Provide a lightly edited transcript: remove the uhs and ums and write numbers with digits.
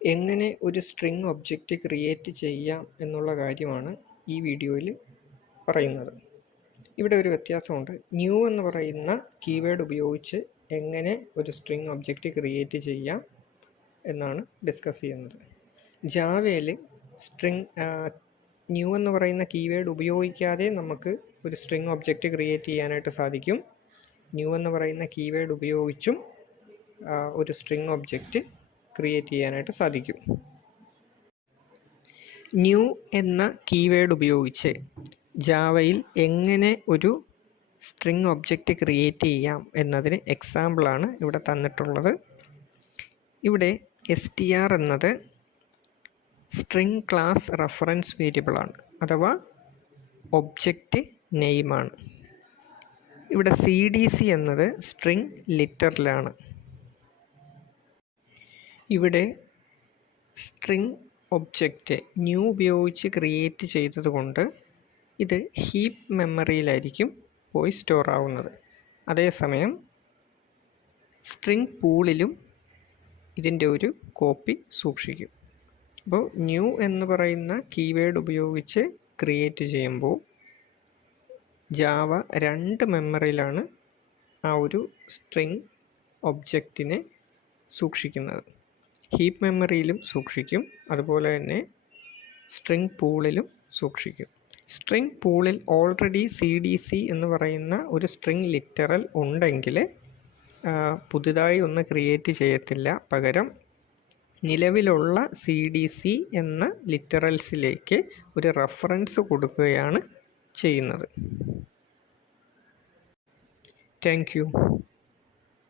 എങ്ങനെ ഒരു string object create ചെയ്യാം എന്നുള്ള കാര്യമാണ് ഈ വീഡിയോയിൽ പറയുന്നത്. ഇവിടെ ഒരു വ്യത്യാസമുണ്ട്. ന്യൂ എന്ന് പറയുന്ന കീവേഡ് ഉപയോഗിച്ച് എങ്ങനെ ഒരു സ്ട്രിംഗ് ഒബ്ജക്റ്റ് ക്രിയേറ്റ് ചെയ്യാം എന്നാണ് ഡിസ്കസ് ചെയ്യുന്നത്. ജാവയിൽ ന്യൂ എന്ന് പറയുന്ന കീവേഡ് ഉപയോഗിക്കാതെ നമുക്ക് ഒരു സ്ട്രിംഗ് ഒബ്ജക്റ്റ് ക്രിയേറ്റ് ചെയ്യാനായിട്ട് സാധിക്കും. ന്യൂ എന്ന് പറയുന്ന കീവേഡ് ഉപയോഗിച്ചും ഒരു സ്ട്രിംഗ് ഒബ്ജക്റ്റ് ക്രിയേറ്റ് ചെയ്യാനായിട്ട് സാധിക്കും. ന്യൂ എന്ന കീവേഡ് ഉപയോഗിച്ച് ജാവയിൽ എങ്ങനെ ഒരു സ്ട്രിംഗ് ഒബ്ജക്റ്റ് ക്രിയേറ്റ് ചെയ്യാം എന്നതിന് എക്സാമ്പിളാണ് ഇവിടെ തന്നിട്ടുള്ളത്. ഇവിടെ str എന്നത് സ്ട്രിംഗ് ക്ലാസ് റെഫറൻസ് വേരിയബിളാണ്, അഥവാ ഒബ്ജക്റ്റ് നെയിമാണ്. ഇവിടെ cdc എന്നത് സ്ട്രിംഗ് ലിറ്ററലാണ്. ഇവിടെ സ്ട്രിംഗ് ഒബ്ജക്റ്റ് ന്യൂ ഉപയോഗിച്ച് ക്രിയേറ്റ് ചെയ്തതുകൊണ്ട് ഇത് ഹീപ്പ് മെമ്മറിയിലായിരിക്കും പോയി സ്റ്റോർ ആവുന്നത്. അതേസമയം സ്ട്രിംഗ് പൂളിലും ഇതിൻ്റെ ഒരു കോപ്പി സൂക്ഷിക്കും. അപ്പോൾ ന്യൂ എന്ന് പറയുന്ന കീവേഡ് ഉപയോഗിച്ച് ക്രിയേറ്റ് ചെയ്യുമ്പോൾ ജാവ 2 മെമ്മറിയിലാണ് ആ ഒരു സ്ട്രിംഗ് ഒബ്ജക്റ്റിനെ സൂക്ഷിക്കുന്നത്. ഹീപ്പ് മെമ്മറിയിലും സൂക്ഷിക്കും, അതുപോലെ തന്നെ സ്ട്രിംഗ് പൂളിലും സൂക്ഷിക്കും. സ്ട്രിംഗ് പൂളിൽ ഓൾറെഡി cdc എന്ന് പറയുന്ന ഒരു സ്ട്രിംഗ് ലിറ്ററൽ ഉണ്ടെങ്കിൽ പുതുതായി ഒന്ന് ക്രിയേറ്റ് ചെയ്യത്തില്ല. പകരം നിലവിലുള്ള cdc എന്ന ലിറ്ററൽസിലേക്ക് ഒരു റെഫറൻസ് കൊടുക്കുകയാണ് ചെയ്യുന്നത്. Thank you.